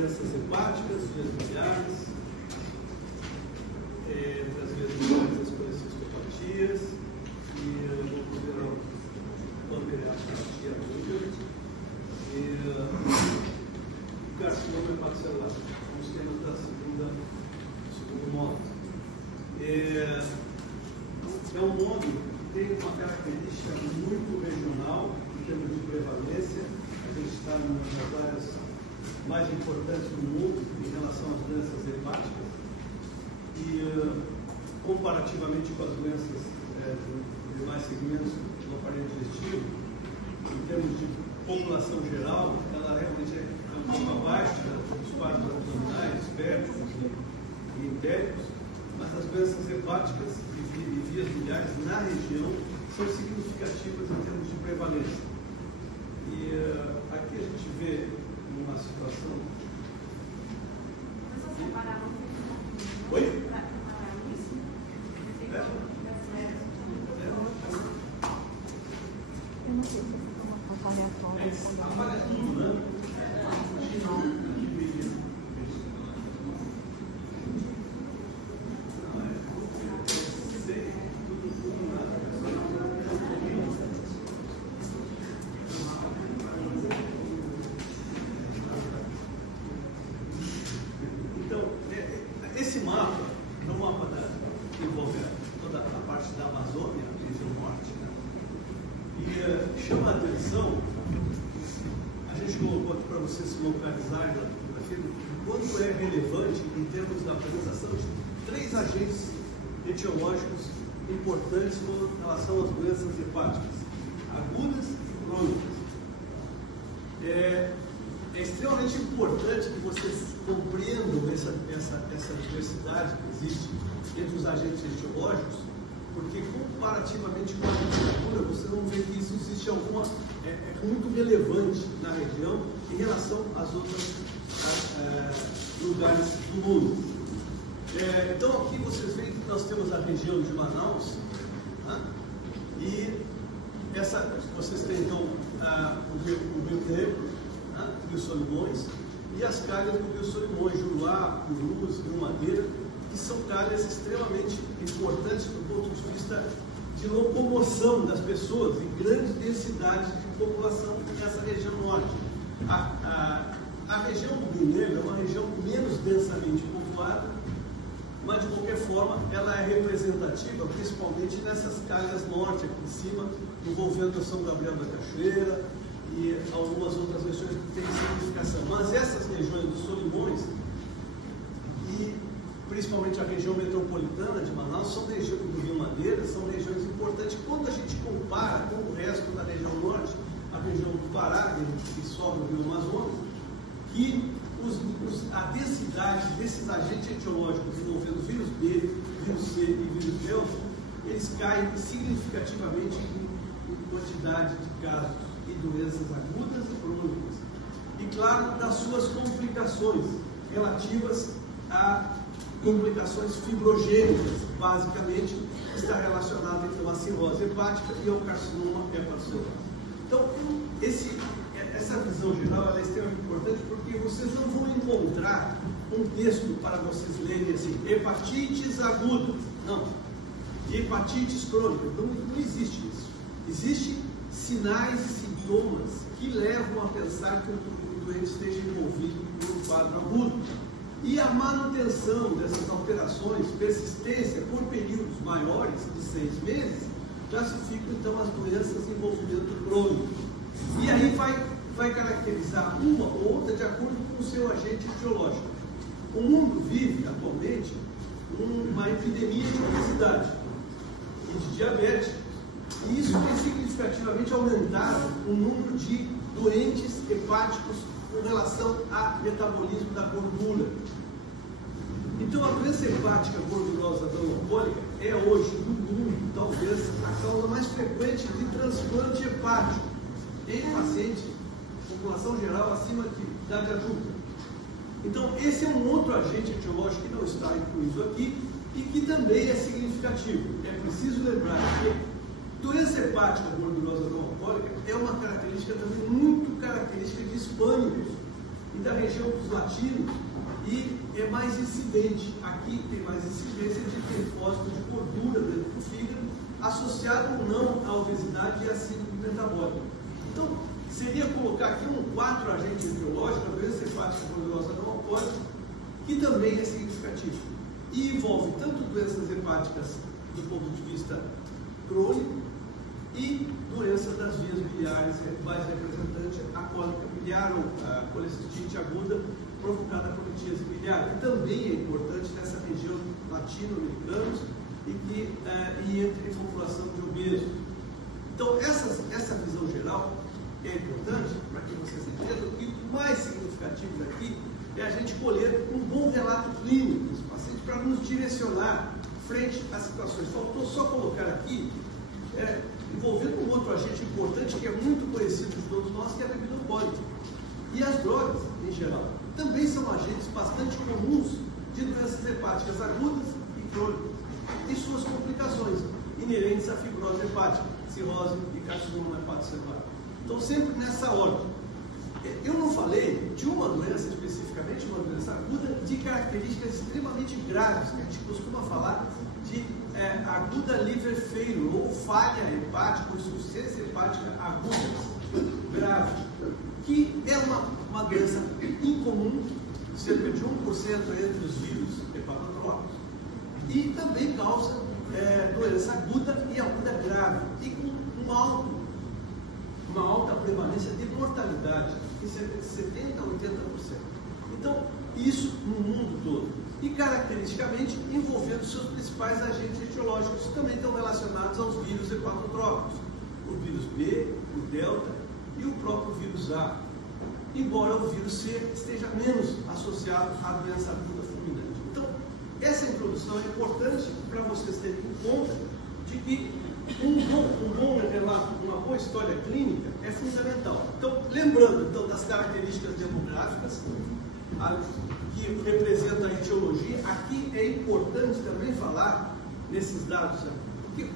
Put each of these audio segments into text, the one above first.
doenças hepáticas, vias biliares, das vias biliares, as colecistopatias e a pancreatopatia aguda e o carcinoma hepatocelular, os temas da segundo módulo. É um módulo que tem uma característica muito regional em termos de prevalência. A gente está numa das áreas mais importantes do mundo em relação às doenças hepáticas e comparativamente com as doenças de demais segmentos do aparelho digestivo, em termos de população geral, ela realmente é um pouco abaixo dos quadros abdominais, pépticos e entéricos, mas as doenças hepáticas e vias biliares na região são significativas em termos de prevalência. E aqui a gente vê uma situação. Oi? Aparece tudo, né? Esse mapa é um mapa que envolve toda a parte da Amazônia, região norte, né? E chama a atenção, a gente colocou aqui para vocês se localizarem o quanto é relevante em termos da apresentação de 3 agentes etiológicos importantes com relação às doenças hepáticas, agudas e crônicas. É extremamente importante que vocês compreendam essa diversidade que existe entre os agentes etiológicos, porque comparativamente com a literatura, você não vê que isso existe alguma, é muito relevante na região em relação às outras lugares do mundo. Então aqui vocês veem que nós temos a região de Manaus, né? E vocês têm então o Rio Negro, Rio Solimões, e as calhas do Rio Solimões, Juruá, Purus, Rio Madeira, que são calhas extremamente importantes do ponto de vista de locomoção das pessoas em grande densidade de população nessa região norte. A região do Rio Negro é uma região menos densamente povoada, mas de qualquer forma ela é representativa, principalmente nessas calhas norte aqui em cima, envolvendo São Gabriel da Cachoeira e algumas outras regiões que têm significação. Mas essas regiões dos Solimões e principalmente a região metropolitana de Manaus são regiões do Rio Madeira, são regiões importantes. Quando a gente compara com o resto da região norte, a região do Pará, que sobe o Rio Amazonas, que a densidade desses agentes etiológicos envolvendo vírus B, vírus C e vírus delta, eles caem significativamente em quantidade de casos e doenças agudas e crônicas. E claro, das suas complicações relativas a complicações fibrogênicas, basicamente está relacionada então à cirrose hepática e ao carcinoma hepatocelular. Então, essa visão geral ela é extremamente importante porque vocês não vão encontrar um texto para vocês lerem assim, hepatites agudas, não, hepatites crônicas, não existe isso. Existem sinais e sintomas que levam a pensar que o doente esteja envolvido por um quadro agudo. E a manutenção dessas alterações, persistência por períodos maiores de 6 meses, classificam então as doenças em envolvimento crônico. E aí vai caracterizar uma ou outra de acordo com o seu agente etiológico. O mundo vive atualmente uma epidemia de obesidade e de diabetes, e isso tem significativamente aumentado o número de doentes hepáticos com relação ao metabolismo da gordura. Então, a doença hepática gordurosa não alcoólica é hoje, no mundo, talvez a causa mais frequente de transplante hepático em pacientes, população geral acima de idade adulta. Então, esse é um outro agente etiológico que não está incluído aqui e que também é significativo. É preciso lembrar que doença hepática gordurosa não alcoólica é uma característica também muito característica de hispânicos e da região região dos latinos e é mais incidente. Aqui tem mais incidência de depósito de gordura dentro do fígado, associado ou não à obesidade e à síndrome metabólica. Então, seria colocar aqui um 4 agente etiológico, a doença hepática gordurosa não alcoólica, que também é significativo. E envolve tanto doenças hepáticas do ponto de vista crônico e doenças das vias biliares, mais representante a cólica biliar ou a colecistite aguda provocada por litíase biliar, que também é importante nessa região latino-americanos e entre a população de obesos. Então, essa visão geral é importante para que vocês entendam que o mais significativo aqui é a gente colher um bom relato clínico desse paciente para nos direcionar frente às situações. Faltou só colocar aqui, envolvendo um outro agente importante que é muito conhecido de todos nós, que é a bebida alcoólica. E as drogas, em geral, também são agentes bastante comuns de doenças hepáticas agudas e crônicas e suas complicações inerentes à fibrose hepática, cirrose e carcinoma hepatocelular. Então, sempre nessa ordem. Eu não falei de uma doença especificamente, uma doença aguda, de características extremamente graves, que a gente costuma falar de aguda liver failure, ou falha hepática, ou insuficiência hepática aguda, grave, que é uma doença incomum, cerca de 1% entre os vírus hepatotrópicos, e também causa doença aguda e aguda grave, e com uma alta prevalência de mortalidade, em cerca de 70% a 80%. Então, isso no mundo todo. E, caracteristicamente, envolvendo seus principais agentes etiológicos, que também estão relacionados aos vírus hepatotrópicos. O vírus B, o delta e o próprio vírus A. Embora o vírus C esteja menos associado à doença aguda fulminante. Então, essa introdução é importante para vocês terem em conta de que um bom relato, uma boa história clínica é fundamental. Então, lembrando das características demográficas que representam a etiologia, aqui é importante também falar nesses dados, porque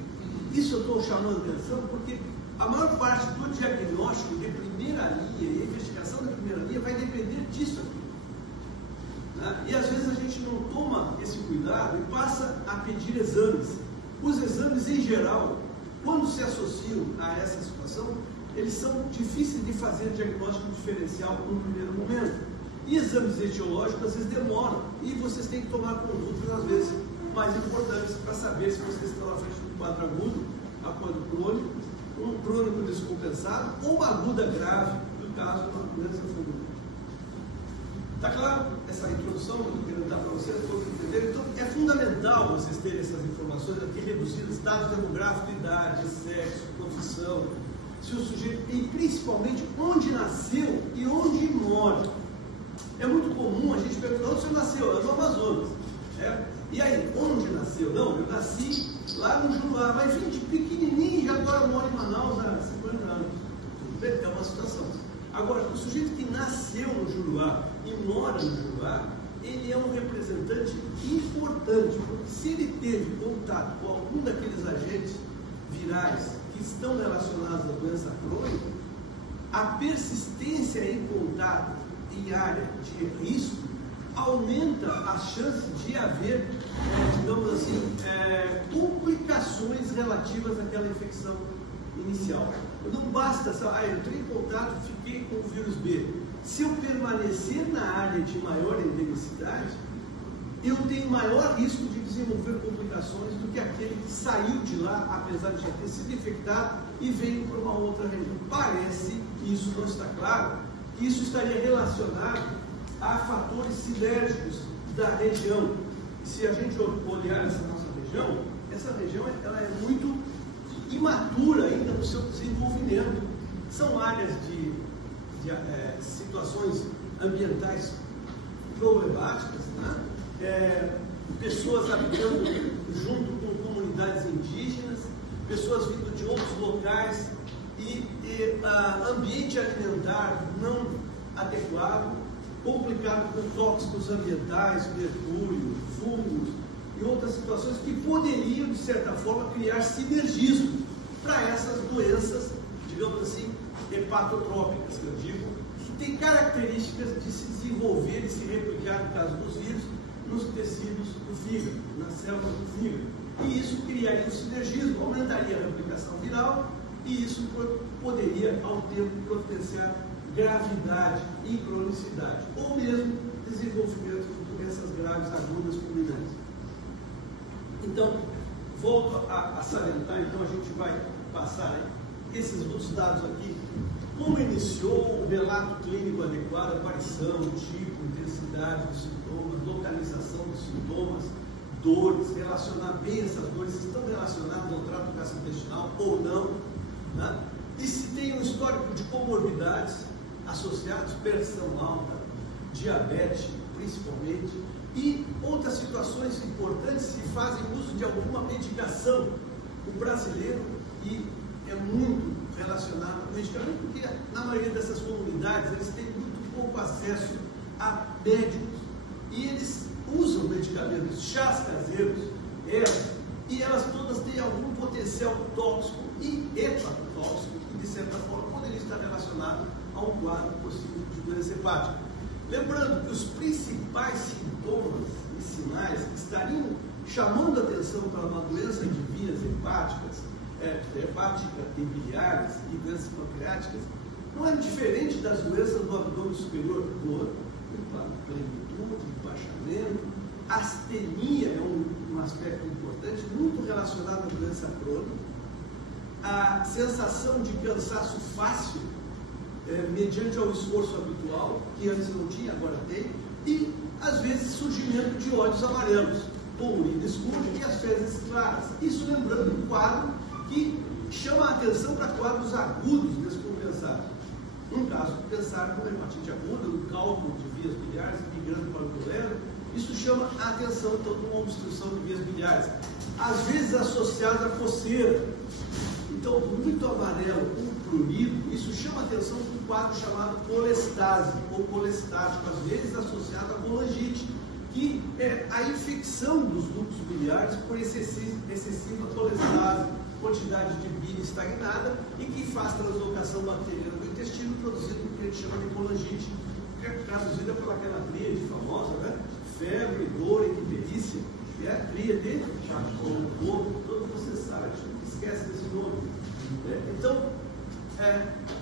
isso eu estou chamando atenção, porque a maior parte do diagnóstico de primeira linha e investigação da primeira linha vai depender disso aqui. Né? E às vezes a gente não toma esse cuidado e passa a pedir exames. Os exames, em geral, quando se associam a essa situação, eles são difíceis de fazer diagnóstico diferencial no primeiro momento. E exames etiológicos, às vezes, demoram. E vocês têm que tomar condutas, às vezes, mais importantes para saber se vocês estão à frente de um quadro agudo, a quadro crônico, um crônico descompensado ou uma aguda grave, no caso de uma doença fulminante. Está claro essa introdução que eu estou querendo dar para vocês, todos entenderem? Então, é fundamental vocês terem essas informações aqui reduzidas, dados demográficos, idade, sexo, profissão, se o sujeito, e principalmente onde nasceu e onde mora. É muito comum a gente perguntar onde você nasceu, é no Amazonas. E aí, onde nasceu? Não, eu nasci lá no Juruá, mas gente, pequenininho, já agora mora em Manaus há 50 anos. É uma situação. Agora, o sujeito que nasceu no Juruá e mora no Juruá, ele é um representante importante, porque se ele teve contato com algum daqueles agentes virais que estão relacionados à doença crônica, a persistência em contato em área de risco aumenta a chance de haver, digamos assim, complicações relativas àquela infecção inicial. Não basta só, eu entrei em contato, fiquei com o vírus B. Se eu permanecer na área de maior endemicidade, eu tenho maior risco de desenvolver complicações do que aquele que saiu de lá, apesar de já ter sido infectado, e veio para uma outra região. Parece, e isso não está claro, que isso estaria relacionado a fatores sinérgicos da região. Se a gente olhar essa região ela é muito imatura ainda no seu desenvolvimento. São áreas de situações ambientais problemáticas, né? Pessoas habitando junto com comunidades indígenas, pessoas vindo de outros locais e ambiente alimentar não adequado, complicado com tóxicos ambientais, mercúrio, fungos e outras situações que poderiam, de certa forma, criar sinergismo para essas doenças, digamos assim, hepatotrópicas, que eu digo, que têm características de se desenvolver desenvolver e se replicar, no caso dos vírus, nos tecidos do fígado, nas células do fígado. E isso criaria um sinergismo, aumentaria a replicação viral, e isso poderia, ao tempo, potenciar gravidade e cronicidade, ou mesmo desenvolvimento de doenças graves agudas fulminantes. Então, volto a salientar, então a gente vai passar esses outros dados aqui. Como iniciou o relato clínico adequado, aparição, tipo, intensidade dos sintomas, localização dos sintomas, dores, relacionar bem essas dores, estão relacionadas ao trato gastrointestinal ou não, né? E se tem um histórico de comorbidades associados, pressão alta, diabetes, principalmente, e outras situações importantes se fazem uso de alguma medicação. O brasileiro, e é muito relacionado com medicamento, porque na maioria dessas comunidades eles têm muito pouco acesso a médicos, e eles usam medicamentos, chás caseiros, ervas, e elas todas têm algum potencial tóxico e hepatotóxico, que de certa forma poderia estar relacionado a um quadro possível de doença hepática. Lembrando que os principais sintomas e sinais que estariam chamando a atenção para uma doença de vias hepáticas, hepática e biliares e doenças pancreáticas, não é diferente das doenças do abdômen superior, dor, plenitude, baixamento, astenia é um aspecto importante, muito relacionado à doença crônica, a sensação de cansaço fácil, mediante ao esforço habitual, que antes não tinha, agora tem, e às vezes surgimento de olhos amarelos, ou urina escura e as fezes claras. Isso lembrando um quadro que chama a atenção para quadros agudos descompensados. Um caso pensar como hepatite aguda, um cálculo de vias biliares migrando para o colero, isso chama a atenção para uma obstrução de vias biliares, às vezes associada a coceira. Então, muito amarelo, prurido, isso chama a atenção para um quadro chamado colestase ou colestático, às vezes associado a colangite, que é a infecção dos ductos biliares por excessiva colestase, quantidade de bile estagnada, e que faz translocação bacteriana no intestino, produzindo o que a gente chama de colangite, que é traduzida pelaquela tríade famosa, né? Febre, dor e icterícia, que é a tríade Charcot, todo você sabe, esquece desse nome. Então,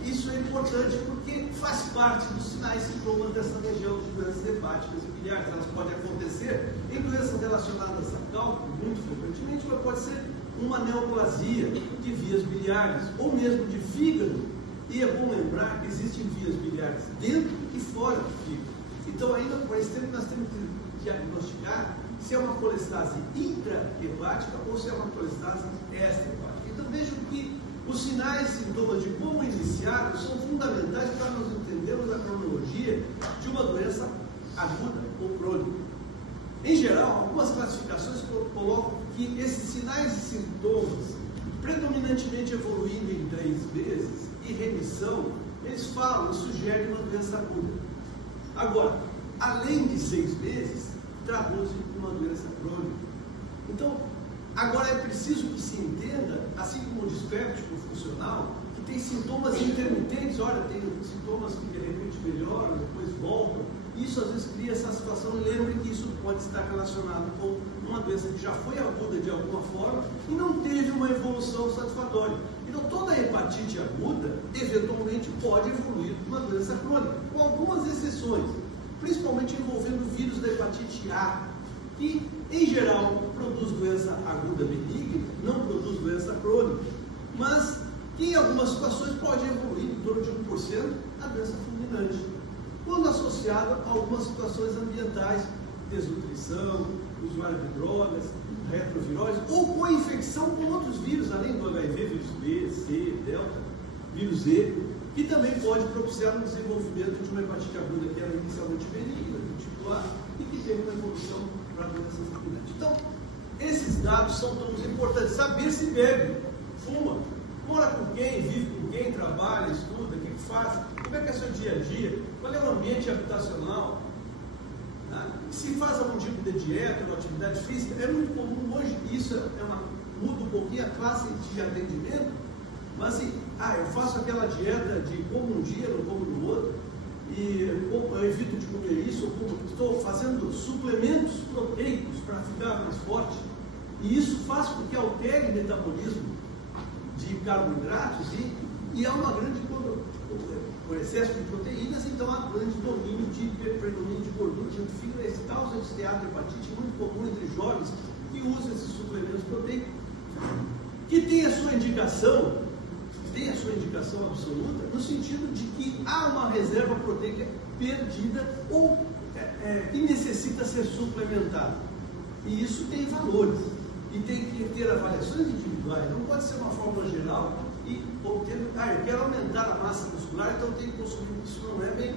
isso é importante porque faz parte dos sinais e sintomas dessa região de doenças hepáticas e biliares. Elas podem acontecer em doenças relacionadas a cálculo, muito frequentemente, mas pode ser uma neoplasia de vias biliares, ou mesmo de fígado. E é bom lembrar que existem vias biliares dentro e fora do fígado. Então, ainda por esse tempo, nós temos que diagnosticar se é uma colestase intra-hepática ou se é uma colestase extra-hepática. Então, vejam que os sinais e sintomas de como iniciar são fundamentais para nós entendermos a cronologia de uma doença aguda ou crônica. Em geral, algumas classificações colocam que esses sinais e sintomas, predominantemente evoluindo em 3 vezes, e remissão, eles falam e sugerem uma doença aguda. Agora, além de 6 meses, traduzem uma doença crônica. Então, agora é preciso que se entenda, assim como o dispéptico funcional, que tem sintomas intermitentes. Olha, tem sintomas que de repente melhoram, depois voltam. Isso às vezes cria essa situação, e lembre que isso pode estar relacionado com uma doença que já foi aguda de alguma forma e não teve uma evolução satisfatória. Então toda hepatite aguda eventualmente pode evoluir para uma doença crônica, com algumas exceções, principalmente envolvendo o vírus da hepatite A, que em geral produz doença aguda benigna, não produz doença crônica, mas que em algumas situações pode evoluir em torno de 1% a doença fulminante, quando associada a algumas situações ambientais, desnutrição, usuário de drogas, retrovirose, ou com infecção com outros vírus, além do HIV, vírus B, C, Delta, vírus E, que também pode propiciar um desenvolvimento de uma hepatite aguda que era inicialmente benigna, titular, e que tem uma evolução para doenças fulminantes. Então, esses dados são todos importantes. Saber se bebe, fuma, mora com quem, vive com quem, trabalha, estuda, o que faz, como é que é seu dia a dia, qual é o ambiente habitacional, né? Se faz algum tipo de dieta ou atividade física. É muito comum hoje, isso muda um pouquinho a classe de atendimento, mas assim, eu faço aquela dieta de como um dia, não como no outro, e eu evito de comer isso, estou fazendo suplementos proteicos para ficar mais forte, e isso faz com que altere o metabolismo de carboidratos e há uma grande, por excesso de proteínas, então há grande domínio de predomínio de gordura, de fibra, esse causa de esteatohepatite muito comum entre jovens que usam esses suplementos proteicos, que tem a sua indicação absoluta, no sentido de que há uma reserva proteica perdida ou que necessita ser suplementada. E isso tem valores. E tem que ter avaliações individuais. Não pode ser uma fórmula geral e obter, eu quero aumentar a massa muscular, então eu tenho que consumir. Isso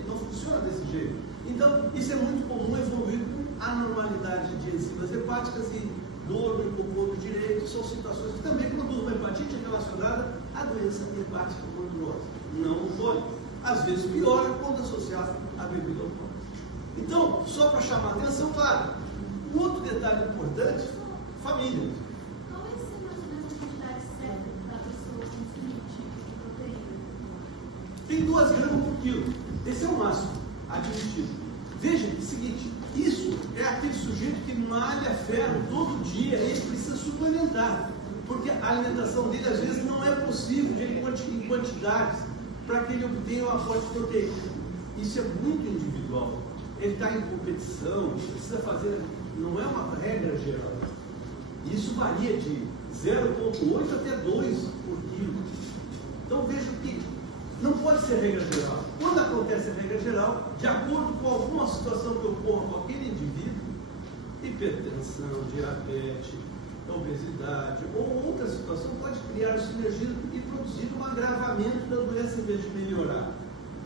não funciona desse jeito. Então, isso é muito comum evoluir com anormalidade de enzimas hepáticas e dor no corpo direito. São situações que também produzem uma hepatite relacionada à doença hepática gordurosa. Não pode. Às vezes piora quando associada à bebida alcoólica. Então, só para chamar a atenção, claro, um outro detalhe importante, família. Qual é a quantidade certa da pessoa consumir tipo de proteína? Tem 2 gramas por quilo. Esse é o máximo admitido. Veja o seguinte, isso é aquele sujeito que malha ferro todo dia, ele precisa suplementar, porque a alimentação dele às vezes não é possível em quantidades para que ele obtenha um aporte proteico. Isso é muito individual. Ele está em competição, precisa fazer, não é uma regra geral. Isso varia de 0,8 até 2 por quilo. Então veja que não pode ser regra geral. Quando acontece a regra geral, de acordo com alguma situação que ocorra com aquele indivíduo, hipertensão, diabetes, obesidade ou outra situação, pode criar sinergia e produzir um agravamento da doença em vez de melhorar.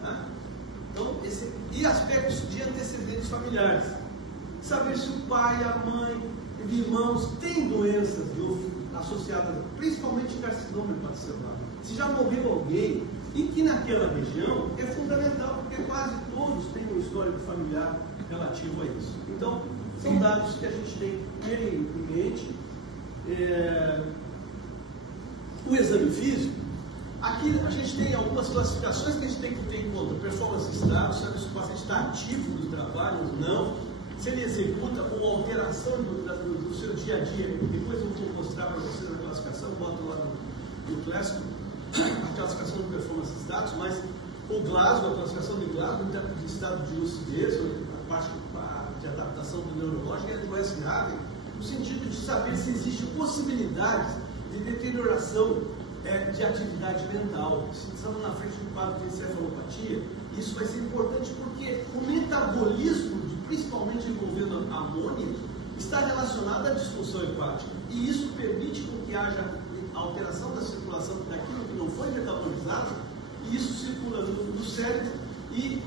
Tá? Então, e aspectos de antecedentes familiares. Saber se o pai, a mãe, os irmãos têm doenças associadas, principalmente carcinoma hepatocelular. Se já morreu alguém e que naquela região é fundamental, porque quase todos têm um histórico familiar relativo a isso. Então, são dados que a gente tem que ter em mente. O exame físico, aqui a gente tem algumas classificações que a gente tem que ter em conta. Performance status, sabe se o paciente está ativo do trabalho ou não, se ele executa ou alteração do seu dia a dia. Depois eu vou mostrar para vocês a classificação, boto lá no clássico, a classificação do performance status, mas o Glasgow, a classificação de Glasgow, de estado de lucidez, a parte de adaptação do neurológico, é doença grave, no sentido de saber se existe possibilidade de deterioração de atividade mental. Se estamos na frente do quadro de encefalopatia, isso vai ser importante porque o metabolismo, principalmente envolvendo a amônia, está relacionado à disfunção hepática. E isso permite que haja alteração da circulação daquilo que não foi metabolizado, e isso circula no cérebro e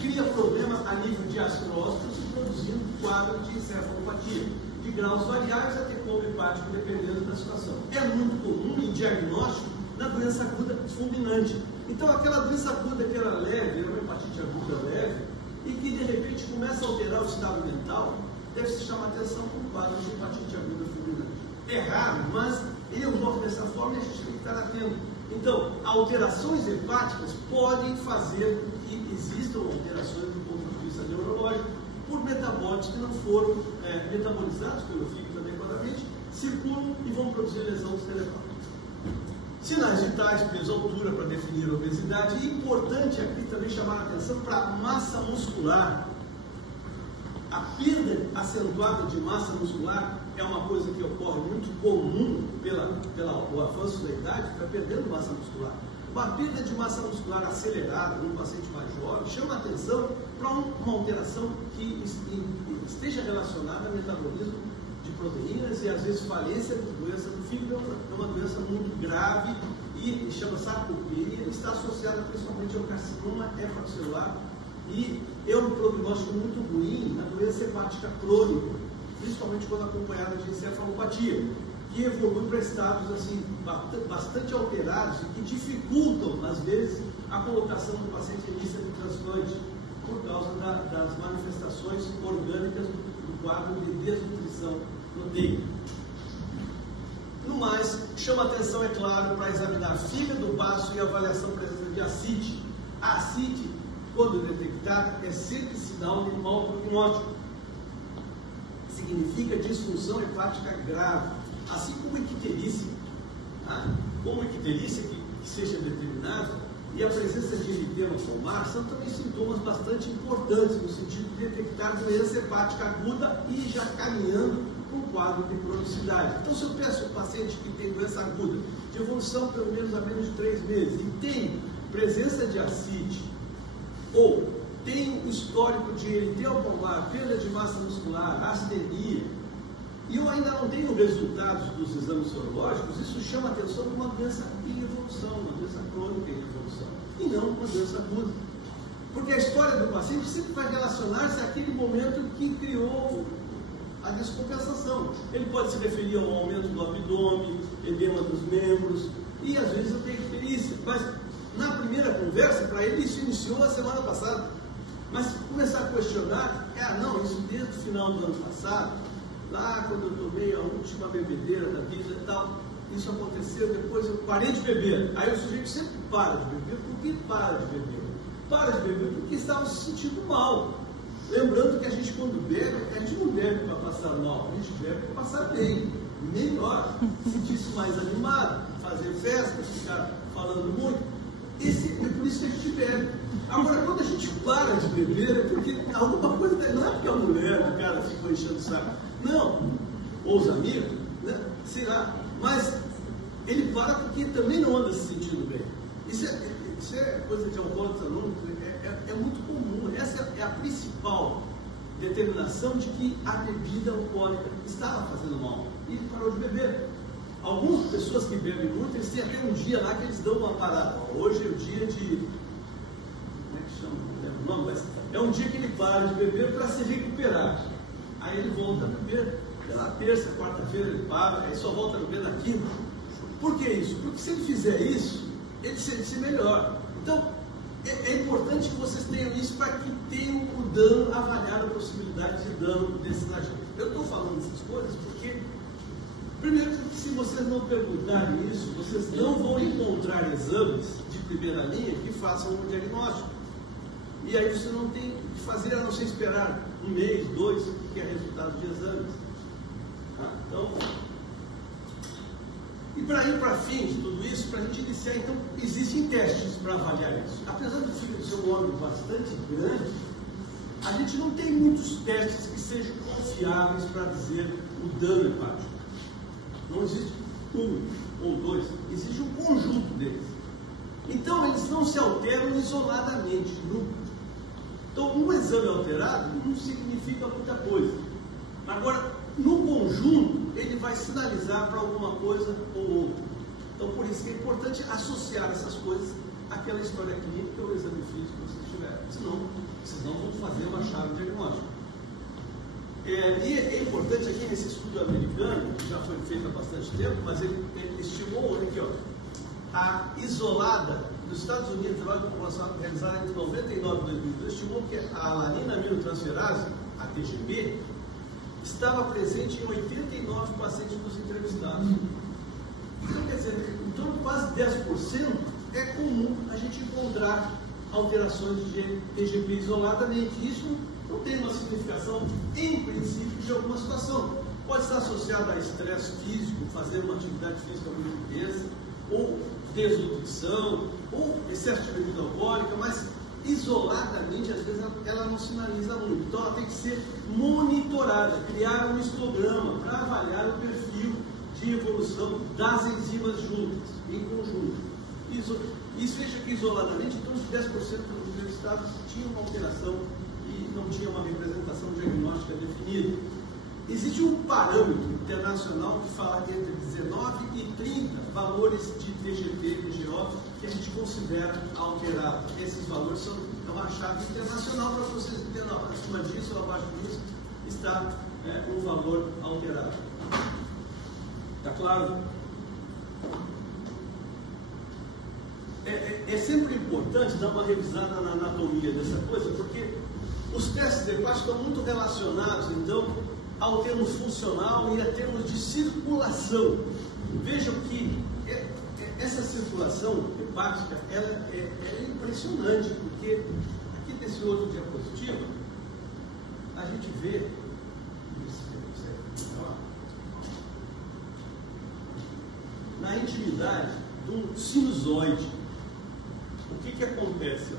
cria problema a nível de ácido-óxidos, produzindo quadro de encefalopatia, de graus variáveis até coma hepático, dependendo da situação. É muito comum em diagnóstico na doença aguda fulminante. Então, aquela doença aguda que era leve, era uma hepatite aguda leve, e que de repente começa a alterar o estado mental, deve-se chamar atenção para o quadro de hepatite aguda fulminante. É raro, mas ele ocorre dessa forma e a gente tem que estar atento. Então, alterações hepáticas podem fazer com que existam alterações do ponto de vista neurológico por metabólitos que não foram metabolizados pelo fígado adequadamente, circulam e vão produzir lesão do cerebral. Sinais vitais, peso, altura para definir a obesidade. E importante aqui também chamar a atenção para a massa muscular. A perda acentuada de massa muscular é uma coisa que ocorre muito comum pelo avanço da idade, fica perdendo massa muscular. Uma perda de massa muscular acelerada num paciente mais jovem chama a atenção para uma alteração que esteja relacionada ao metabolismo de proteínas e às vezes falência de doença do fígado. É uma doença muito grave e chama sarcopenia, está associada principalmente ao carcinoma hepatocelular e é um prognóstico muito ruim na doença hepática crônica, principalmente quando acompanhada de encefalopatia, que evolui para estados assim, bastante alterados e que dificultam, às vezes, a colocação do paciente em lista de transplante, por causa das manifestações orgânicas do quadro de desnutrição proteica. No mais, chama atenção, é claro, para examinar fígado, baço e avaliação presença de ascite. A ascite quando detectada, é sempre sinal de mau prognóstico. Significa disfunção hepática grave, assim como icterícia, que seja determinada, e a presença de eritema pulmonar são também sintomas bastante importantes no sentido de detectar doença hepática aguda e já caminhando para um quadro de cronicidade. Então, se eu peço ao paciente que tem doença aguda, de evolução pelo menos a menos de 3 meses, e tem presença de ascite, ou tem um histórico de eritema pulmonar, perda de massa muscular, astenia, e eu ainda não tenho resultados dos exames sorológicos, isso chama a atenção de uma doença em evolução, uma doença crônica em evolução, e não uma doença aguda. Porque a história do paciente sempre vai relacionar-se àquele momento que criou a descompensação. Ele pode se referir ao aumento do abdômen, edema dos membros, e às vezes eu tenho icterícia, mas na primeira conversa, para ele, isso iniciou a semana passada. Mas se começar a questionar, não, isso desde o final do ano passado, lá quando eu tomei a última bebedeira da vida e tal, isso aconteceu, depois eu parei de beber. Aí o sujeito sempre para de beber. Por que para de beber? Para de beber porque estava se sentindo mal. Lembrando que a gente, quando bebe, a gente não bebe para passar mal, a gente bebe para passar bem, melhor, sentir-se mais animado, fazer festa, ficar falando muito. É por isso que a gente bebe. Agora, quando a gente para de beber, é porque alguma coisa, não é porque a mulher, o cara ficou enchendo o saco, não, ou os amigos, né? Sei lá, mas ele para porque também não anda se sentindo bem. Isso é coisa de alcoólatras anônimos, é muito comum. Essa é a principal determinação de que a bebida alcoólica estava fazendo mal e ele parou de beber. Algumas pessoas que bebem muito, eles têm até um dia lá que eles dão uma parada. Hoje é o dia de... Como é que chama? Não lembro o nome, mas é um dia que ele para de beber para se recuperar. Aí ele volta a beber, pela terça, quarta-feira ele para, aí só volta a beber na quinta. Por que isso? Porque se ele fizer isso, ele sente-se melhor. Então, é importante que vocês tenham isso para que tenham o dano, avaliar a possibilidade de dano desses agentes. Eu estou falando essas coisas porque... Primeiro, porque se vocês não perguntarem isso, vocês não vão encontrar exames de primeira linha que façam um diagnóstico. E aí você não tem o que fazer a não ser esperar 1 mês, 2, que é resultado de exames. Então, e para ir para fim de tudo isso, para a gente iniciar, então, existem testes para avaliar isso. Apesar do fígado ser um órgão bastante grande, a gente não tem muitos testes que sejam confiáveis para dizer o dano hepático. Não existe 1 ou 2, existe um conjunto deles. Então, eles não se alteram isoladamente, nunca. Então, um exame alterado não significa muita coisa. Agora, no conjunto, ele vai sinalizar para alguma coisa ou outra. Então, por isso que é importante associar essas coisas àquela história clínica ou exame físico que vocês tiverem. Senão, vocês não vão fazer uma chave diagnóstica. E é importante aqui nesse estudo americano, que já foi feito há bastante tempo, mas ele estimou aqui, a isolada dos Estados Unidos, trabalho de população realizado entre 99 e 2002, estimou que a alanina aminotransferase, a TGP, estava presente em 89 pacientes dos entrevistados. Então, quer dizer, em torno de quase 10% é comum a gente encontrar alterações de TGP isoladamente. Isso não tem uma significação, em princípio, de alguma situação. Pode estar associado a estresse físico, fazer uma atividade física muito intensa, ou desnutrição, ou excesso de bebida alcoólica, mas isoladamente, às vezes, ela não sinaliza muito. Então, ela tem que ser monitorada, criar um histograma para avaliar o perfil de evolução das enzimas juntas, em conjunto. E veja que isoladamente, então, os 10% dos entrevistados tinham uma alteração e não tinha uma representação diagnóstica definida. Existe um parâmetro internacional que fala que entre 19 e 30 valores de TGP e PGO que a gente considera alterados. Esses valores são uma chave internacional para vocês entenderem, acima disso ou abaixo disso está um valor alterado. Está claro? É sempre importante dar uma revisada na anatomia dessa coisa, porque os testes hepáticos estão muito relacionados, então, ao termo funcional e a termos de circulação. Vejam que essa circulação hepática ela é impressionante, porque aqui desse outro diapositivo, a gente vê, na intimidade do sinusoide. O que acontece?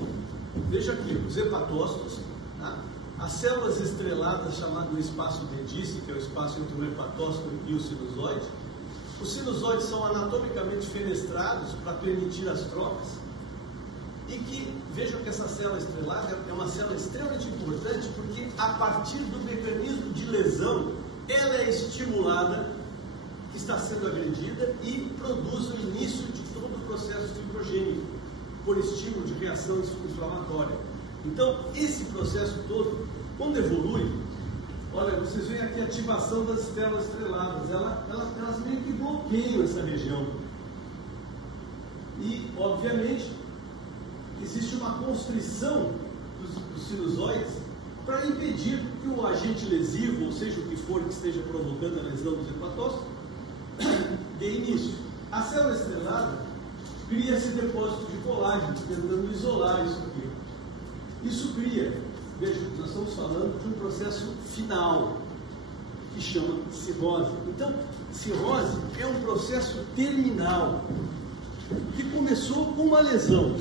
Veja aqui, os hepatócitos, tá? As células estreladas chamado espaço dedício, que é o espaço entre o hepatócito e o sinusoide. Os sinusoides são anatomicamente fenestrados para permitir as trocas. E que, vejam que essa célula estrelada é uma célula extremamente importante, porque a partir do mecanismo de lesão, ela é estimulada, que está sendo agredida, e produz o início de todo o processo fibrogênico, por estímulo de reação inflamatória. Então, esse processo todo, quando evolui, olha, vocês veem aqui a ativação das células estreladas, elas meio que bloqueiam essa região. E, obviamente, existe uma constrição dos sinusoides para impedir que o agente lesivo, ou seja, o que for que esteja provocando a lesão dos hepatócitos, dê início. A célula estrelada cria esse depósito de colágeno, tentando isolar isso aqui. Isso cria, veja, nós estamos falando de um processo final, que chama cirrose. Então, cirrose é um processo terminal, que começou com uma lesão,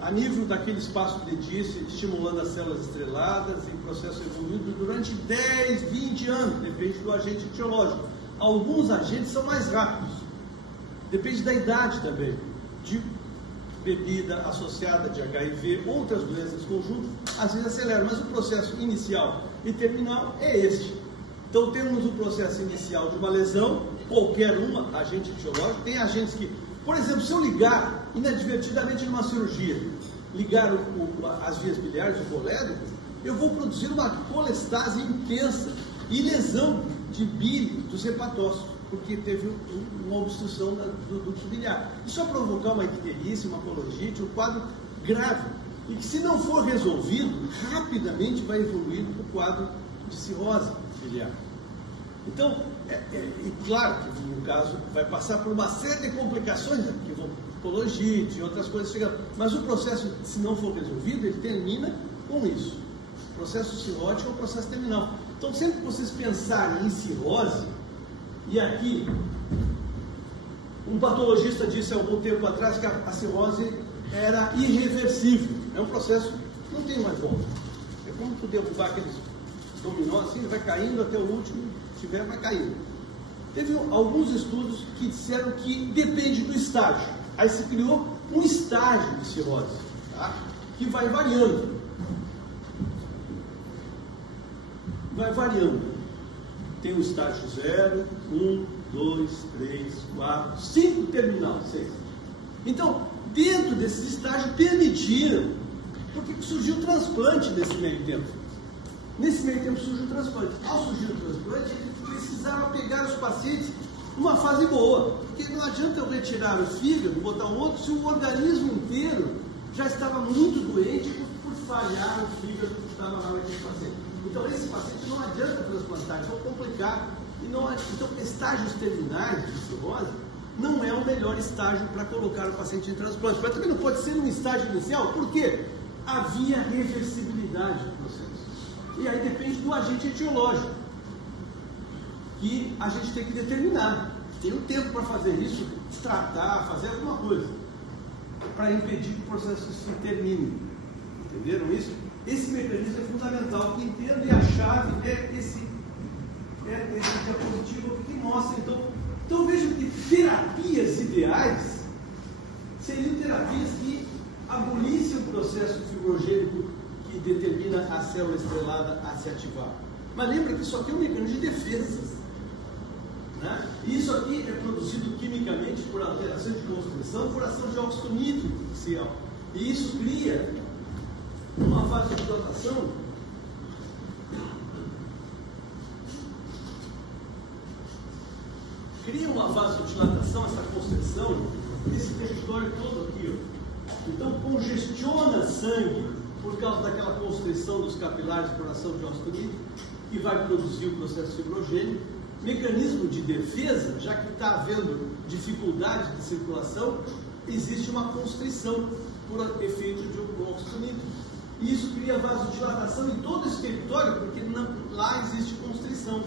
a nível daquele espaço dedício, estimulando as células estreladas, em processo evoluído durante 10, 20 anos, depende do agente etiológico. Alguns agentes são mais rápidos, depende da idade também, de bebida associada de HIV, outras doenças conjuntas, às vezes acelera, mas o processo inicial e terminal é este. Então temos o processo inicial de uma lesão, qualquer uma, agente etiológico, tem agentes que, por exemplo, se eu ligar inadvertidamente numa cirurgia, ligar as vias biliares, o colédoco, eu vou produzir uma colestase intensa e lesão de bile dos hepatócitos, porque teve uma obstrução do ducto biliar. Isso vai provocar uma icterícia, uma colangite, um quadro grave, e que, se não for resolvido, rapidamente vai evoluir para o quadro de cirrose biliar. Então, e claro que no caso vai passar por uma série de complicações, que vão colangite e outras coisas chegando, mas o processo, se não for resolvido, ele termina com isso. O processo cirrótico é um processo terminal. Então, sempre que vocês pensarem em cirrose, e aqui, um patologista disse há algum tempo atrás que a cirrose era irreversível, é um processo que não tem mais volta. É como tu derrubar aqueles dominó, assim, ele vai caindo até o último, se tiver, vai caindo. Teve alguns estudos que disseram que depende do estágio. Aí se criou um estágio de cirrose, tá? Que vai variando. Vai variando. Tem o estágio 0, 1, 2, 3, 4, 5 terminal, 6. Então, dentro desse estágio permitiram, porque surgiu o transplante nesse meio tempo. Nesse meio tempo surgiu o transplante. Ao surgir o transplante, ele precisava pegar os pacientes numa fase boa, porque não adianta eu retirar o fígado e botar o outro se o organismo inteiro já estava muito doente por falhar o fígado que estava lá naquele paciente. Então, esse paciente não adianta transplantar, eles vão complicar. Então, estágios terminais de cirrose não é o melhor estágio para colocar o paciente em transplante. Mas também não pode ser um estágio inicial, por quê? Havia reversibilidade do processo. E aí depende do agente etiológico, que a gente tem que determinar. Tem um tempo para fazer isso, tratar, fazer alguma coisa, para impedir que o processo se termine. Entenderam isso? Esse mecanismo é fundamental, que entendo, e a chave é esse diapositivo que mostra. Então vejam que terapias ideais seriam terapias que abolissem o processo fibrogênico que determina a célula estrelada a se ativar. Mas lembra que isso aqui é um mecanismo de defesa, né? E isso aqui é produzido quimicamente por alteração de constrição, por ação de óxido nítrico, e isso cria uma vasodilatação essa constrição, esse território todo aqui, ó. Então congestiona sangue por causa daquela constrição dos capilares por ação de óxido nítrico, que vai produzir o processo fibrogênico. Mecanismo de defesa, já que está havendo dificuldade de circulação, existe uma constrição por efeito de óxido nítrico. E isso cria vasodilatação em todo esse território, porque lá existe constrição.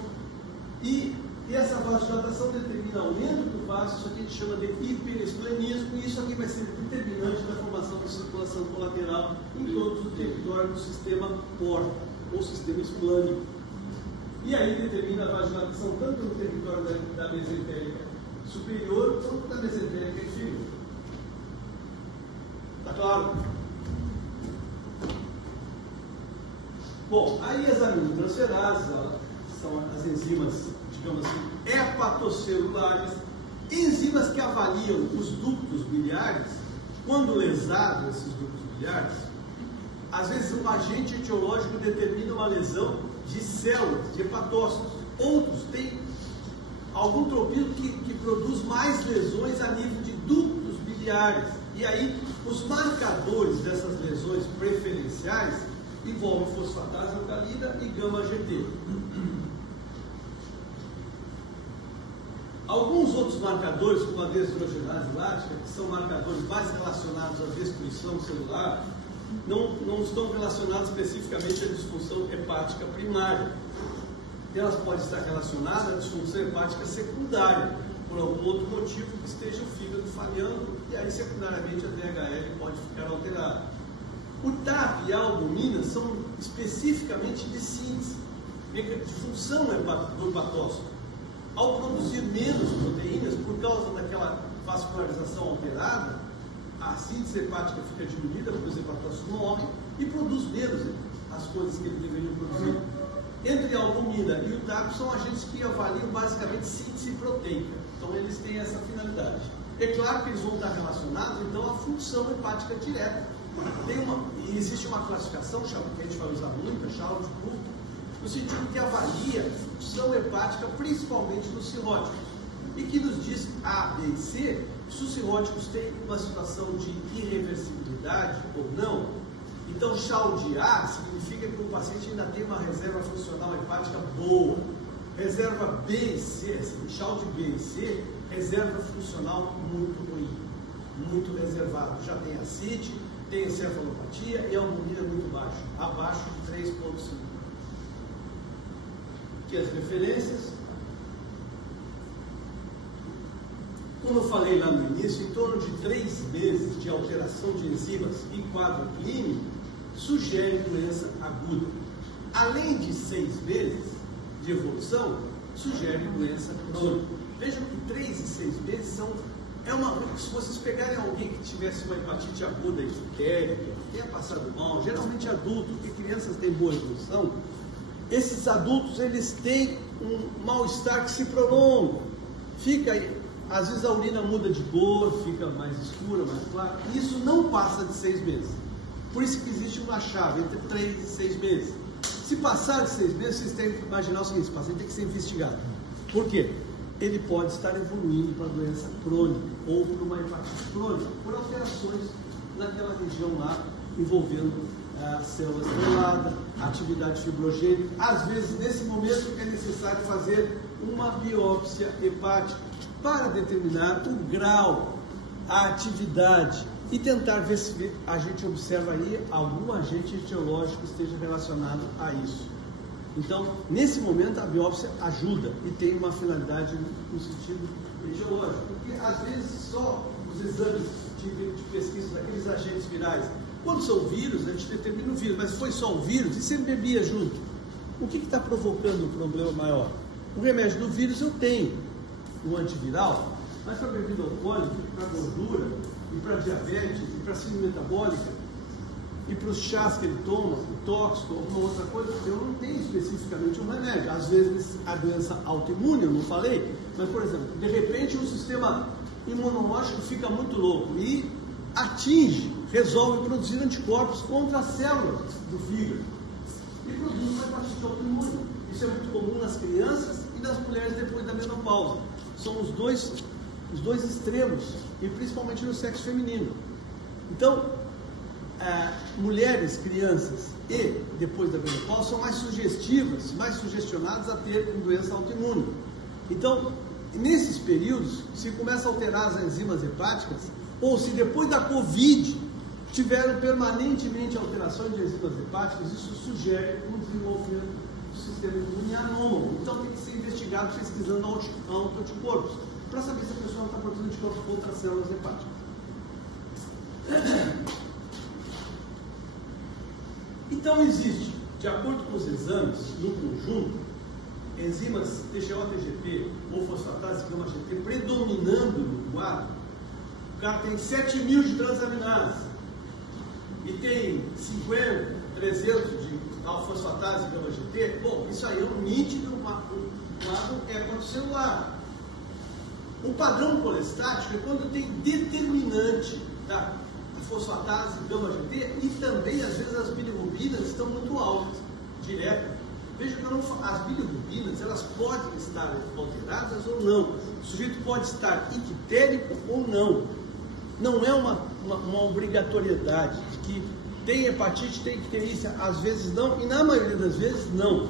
E essa vasodilatação determina aumento do vaso, isso aqui a gente chama de hiperesplenismo, e isso aqui vai ser determinante na formação da circulação colateral em todo o território do sistema porta, ou sistema esplânico. E aí determina a vasodilatação tanto no território da mesentérica superior quanto da mesentérica inferior. Está claro? Bom, aí as aminotransferases são as enzimas, digamos assim, hepatocelulares, enzimas que avaliam os ductos biliares. Quando lesado esses ductos biliares, às vezes um agente etiológico determina uma lesão de células, de hepatócitos. Outros têm algum tropilo que produz mais lesões a nível de ductos biliares. E aí, os marcadores dessas lesões preferenciais envolvem fosfatase alcalina e gama-GT. Alguns outros marcadores, como a deshidrogenase lática, que são marcadores mais relacionados à destruição celular, não estão relacionados especificamente à disfunção hepática primária. Elas podem estar relacionadas à disfunção hepática secundária, por algum outro motivo que esteja o fígado falhando, e aí secundariamente a DHL pode ficar alterada. O TAP e a albumina são especificamente de síntese, de função do hepatócito. Ao produzir menos proteínas, por causa daquela vascularização alterada, a síntese hepática fica diminuída, porque os hepatócitos morrem, e produz menos as coisas que ele deveria produzir. Entre a albumina e o TAP são agentes que avaliam basicamente síntese proteica. Então eles têm essa finalidade. É claro que eles vão estar relacionados então à função hepática direta. E existe uma classificação que a gente vai usar muito, a Charles-Cook, no sentido que avalia a função hepática principalmente nos cirróticos, e que nos diz A, B e C se os cirróticos têm uma situação de irreversibilidade ou não. Então, Chal de A significa que o paciente ainda tem uma reserva funcional hepática boa. Reserva B e C, Chal de B e C, reserva funcional muito ruim, muito reservado. Já tem ascite, tem encefalopatia e a albumina muito baixa, abaixo de 3,5. Aqui as referências. Como eu falei lá no início, em torno de 3 meses de alteração de enzimas em quadro clínico sugere doença aguda. Além de 6 meses de evolução, sugere doença crônica. Vejam que 3 e 6 meses são... se vocês pegarem alguém que tivesse uma hepatite aguda isquémica, que tenha passado mal, geralmente adulto, porque crianças têm boa evolução, esses adultos eles têm um mal-estar que se prolonga. Às vezes a urina muda de cor, fica mais escura, mais clara. Isso não passa de 6 meses. Por isso que existe uma chave entre 3 e 6 meses. Se passar de 6 meses, vocês têm que imaginar o seguinte: esse paciente tem que ser investigado. Por quê? Ele pode estar evoluindo para doença crônica ou para uma hepatite crônica, por alterações naquela região lá, envolvendo células granuladas, atividade fibrogênica. Às vezes, nesse momento, é necessário fazer uma biópsia hepática para determinar o grau, a atividade e tentar ver se a gente observa aí algum agente etiológico que esteja relacionado a isso. Então, nesse momento, a biópsia ajuda e tem uma finalidade no sentido etiológico, porque às vezes só os exames de pesquisa daqueles agentes virais, quando são vírus, a gente determina o vírus, mas foi só o vírus, e se ele bebia junto? O que está provocando o problema maior? O remédio do vírus eu tenho, o antiviral, mas para bebida alcoólica, para gordura, e para diabetes, e para síndrome metabólica, e para os chás que ele toma, o tóxico, alguma outra coisa, eu não tenho especificamente um remédio. Às vezes a doença autoimune, eu não falei, mas, por exemplo, de repente o sistema imunológico fica muito louco e resolve produzir anticorpos contra as células do fígado e produz uma hepatite autoimune. Isso é muito comum nas crianças e nas mulheres depois da menopausa. São os dois extremos, e principalmente no sexo feminino. Então, mulheres, crianças e depois da menopausa são mais sugestivas, mais sugestionadas a ter doença autoimune. Então, nesses períodos, se começa a alterar as enzimas hepáticas, ou se depois da Covid tiveram permanentemente alterações de enzimas hepáticas, isso sugere um desenvolvimento do sistema imune anômalo. Então tem que ser investigado pesquisando autoanticorpos, para saber se a pessoa está produzindo anticorpos contra as células hepáticas. Então existe, de acordo com os exames, no conjunto, enzimas TGO-TGP ou fosfatase gama-GT predominando no quadro. O cara tem 7.000 de transaminases e tem 50, 300 de alfosfatase gama-GT. Bom, isso aí é um nítido quadro celular. O padrão colestático é quando tem determinante da fosfatase gama-GT e também, às vezes, as bilirrubinas estão muito altas, direto. Veja que as bilirrubinas, elas podem estar alteradas ou não. O sujeito pode estar ictérico ou não. Não é uma obrigatoriedade de que tem hepatite, tem icterícia, às vezes não, e na maioria das vezes não.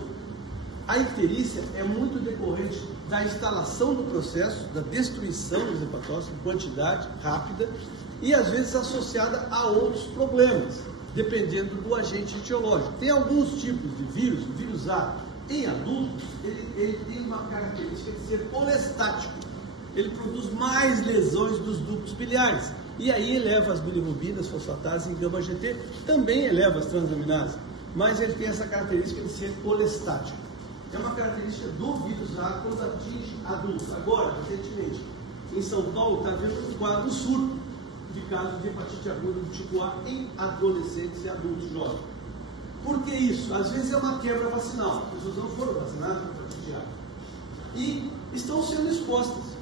A icterícia é muito decorrente da instalação do processo, da destruição dos hepatócitos em quantidade rápida e às vezes associada a outros problemas, dependendo do agente etiológico. Tem alguns tipos de vírus, o vírus A, em adultos, ele tem uma característica de ser colestático. Ele produz mais lesões dos ductos biliares. E aí eleva as bilirrubinas, fosfatase e gama-GT, também eleva as transaminases. Mas ele tem essa característica de ser colestático. É uma característica do vírus A quando atinge adultos. Agora, recentemente, em São Paulo, está havendo um quadro surto de casos de hepatite aguda do tipo A em adolescentes e adultos jovens. Por que isso? Às vezes é uma quebra vacinal. As pessoas não foram vacinadas para hepatite A. E estão sendo expostas.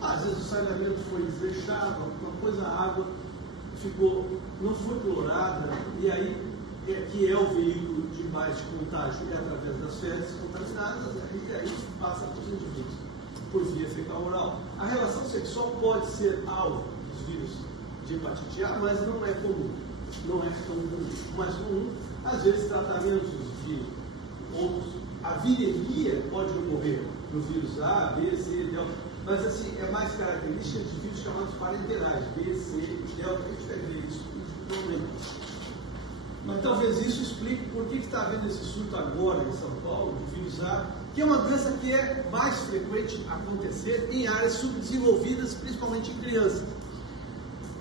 Às vezes o saneamento foi desleixado, alguma coisa, a água não foi clorada, e aí, que é o veículo de mais contágio, é através das fezes contaminadas, e aí passa para os indivíduos, por via fecal oral. A relação sexual pode ser alvo dos vírus de hepatite A, mas não é comum. Não é tão comum. Mais comum, às vezes, tratamentos de outros. A viremia pode ocorrer no vírus A, B, C, delta. Mas assim, é mais característica de vírus chamados parenterais, B, C, delta, a gente vai ver isso normalmente. Mas talvez isso explique por que está havendo esse surto agora em São Paulo, de vírus A, que é uma doença que é mais frequente acontecer em áreas subdesenvolvidas, principalmente em crianças.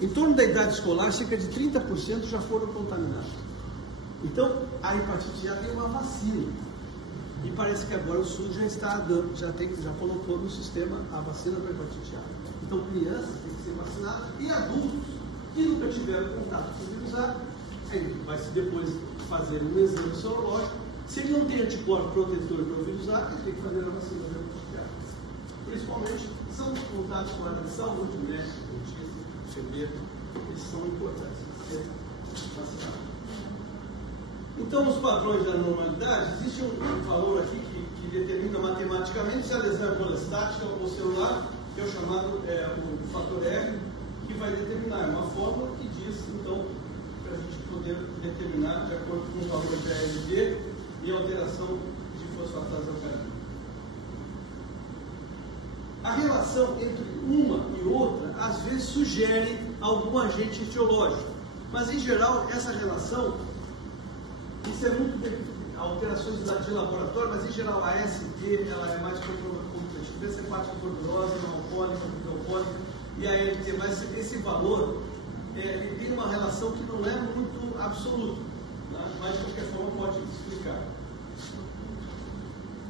Em torno da idade escolar, cerca de 30% já foram contaminados. Então, a hepatite A tem uma vacina. E parece que agora o SUS já colocou no sistema a vacina para hepatite A. Então, crianças têm que ser vacinadas e adultos que nunca tiveram contato com o vírus A, aí vai se depois fazer um exame sorológico. Se ele não tem anticorpo protetor para o vírus A, ele tem que fazer a vacina da hepatite A. Principalmente, são os contatos com a área de saúde, médico, dentista, enfermeiro, eles são importantes para ser vacinados. Então, os padrões da normalidade, existe um valor aqui que determina matematicamente se a lesão é colestática ou celular, que é o chamado o fator R, que vai determinar. É uma fórmula que diz, então, para a gente poder determinar de acordo com o valor da LD e a alteração de fosfatase alcalina. A relação entre uma e outra, às vezes, sugere algum agente etiológico, mas, em geral, essa relação, isso é muito alterações de laboratório, mas em geral a AST ela é mais competitiva, essa hepática gordurosa, alcoólica, alcoólica, e a LT, mas esse valor ele tem uma relação que não é muito absoluta, né? Mas de qualquer forma pode explicar.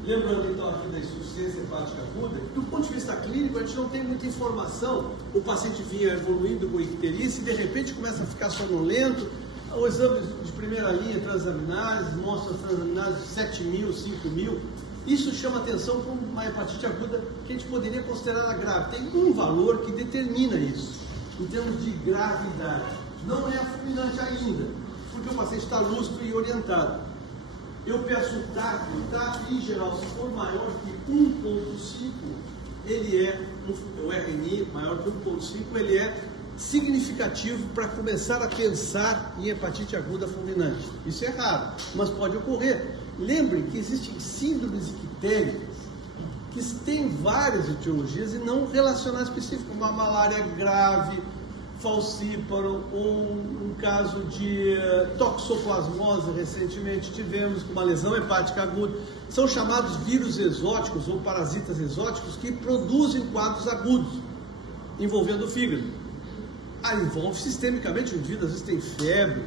Lembrando então aqui da insuficiência hepática aguda, do ponto de vista clínico a gente não tem muita informação. O paciente vinha evoluindo com icterícia e de repente começa a ficar sonolento. O exame de primeira linha, transaminases, mostra as transaminases de 7.000, 5.000. Isso chama atenção para uma hepatite aguda que a gente poderia considerar grave. Tem um valor que determina isso, em termos de gravidade. Não é fulminante ainda, porque o paciente está lúcido e orientado. Eu peço o TAP em geral, se for maior que 1,5, ele é, o RNI maior que 1,5, ele é significativo para começar a pensar em hepatite aguda fulminante. Isso é raro, mas pode ocorrer. Lembrem que existem síndromes ictéricas que têm várias etiologias e não relacionadas específicas, como a malária grave, falcíparo, um caso de toxoplasmose recentemente tivemos, com uma lesão hepática aguda. São chamados vírus exóticos ou parasitas exóticos que produzem quadros agudos envolvendo o fígado. Envolve sistemicamente o indivíduo, às vezes tem febre,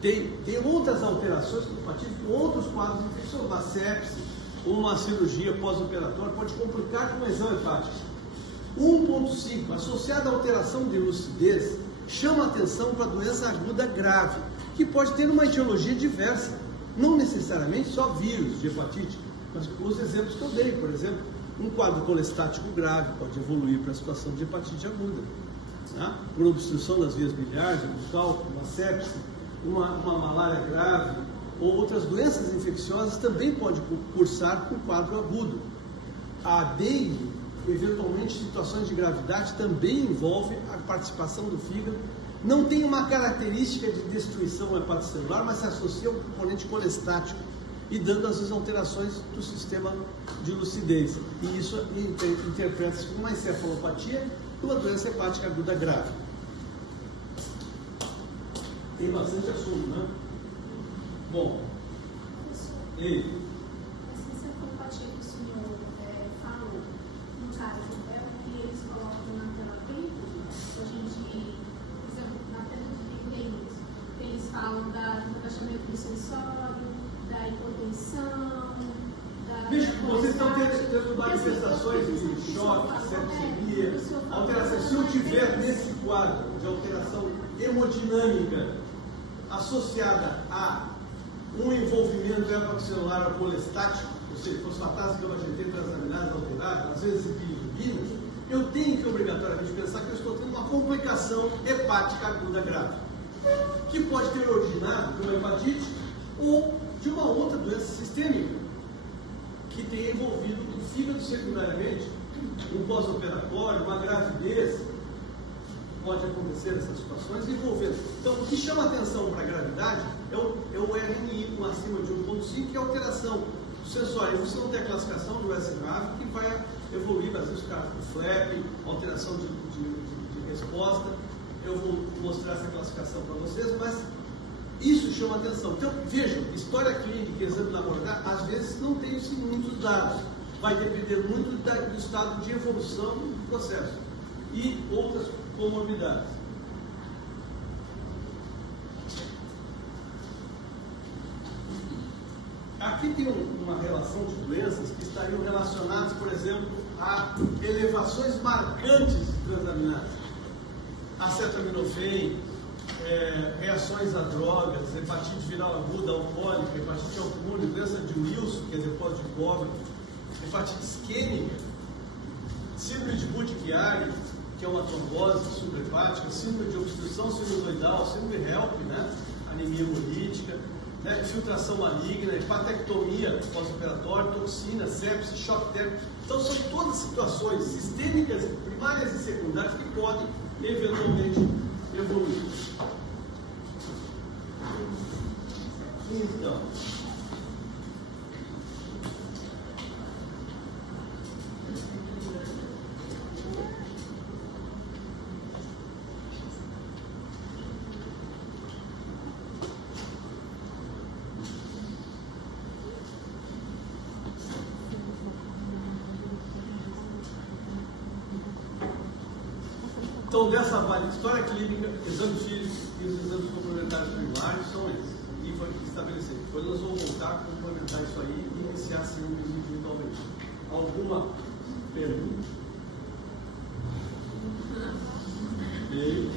tem outras alterações compatíveis com outros quadros infecciosos, uma sepse, uma cirurgia pós-operatória pode complicar com lesão hepática. 1.5, associada à alteração de lucidez, chama atenção para a doença aguda grave, que pode ter uma etiologia diversa, não necessariamente só vírus de hepatite, mas os exemplos que eu dei, por exemplo, um quadro colestático grave pode evoluir para a situação de hepatite aguda, né? Por obstrução das vias biliares, um cálculo, uma sepse, uma malária grave, ou outras doenças infecciosas também pode cursar com quadro agudo. A dengue, eventualmente situações de gravidade, também envolve a participação do fígado. Não tem uma característica de destruição hepatocelular, mas se associa ao componente colestático e dando as alterações do sistema de lucidez. E isso interpreta-se como uma encefalopatia e uma doença hepática aguda grave. Tem bastante assunto, né? Bom, ei. Essa encefalopatia que o senhor falou, no caso, é o que eles colocam na tela tempo, a gente, por exemplo, na tela de games, eles falam do baixamento do sensório, da hipotensão, da... Veja, vocês estão tendo manifestações de choque, sepsemia, alteração. Se eu tiver nesse quadro de alteração hemodinâmica associada a um envolvimento hepatocelular colestático, ou seja, fosfatase gama GT transaminases alteradas, às vezes bilirrubinas, eu tenho que obrigatoriamente pensar que eu estou tendo uma complicação hepática aguda grave, que pode ter originado de uma hepatite ou de uma outra doença sistêmica, que tenha envolvido o fígado secundariamente, um pós-operatório, uma gravidez. Pode acontecer essas situações envolvendo. Então, o que chama atenção para a gravidade é o RNI acima de 1.5, que é a alteração do sensório. Você não tem a classificação do S grave, que vai evoluir, às vezes, o flap, alteração de resposta. Eu vou mostrar essa classificação para vocês, mas isso chama atenção. Então, vejam, história clínica e exame laboratorial, às vezes, não tem muitos dados. Vai depender muito do estado de evolução do processo e outras comorbidades. Aqui tem uma relação de doenças que estariam relacionadas, por exemplo, a elevações marcantes de transaminases, acetaminofém, reações a drogas, hepatite viral aguda, alcoólica, hepatite autoimune, doença de Wilson, que é depósito de cobre, hepatite isquêmica, síndrome de Budd-Chiari, que é uma trombose subrepática, síndrome de obstrução sinusoidal, síndrome de HELP, né? Anemia hemolítica, né? Infiltração maligna, hepatectomia pós-operatória, toxina, sepse, choque térmico. Então, são todas situações sistêmicas, primárias e secundárias que podem, eventualmente, evoluir. Então, dessa história clínica, exames físicos e os exames complementares primários são esses. E foi estabelecido. Depois nós vamos voltar a complementar isso aí e iniciar sempre individualmente. Alguma pergunta? E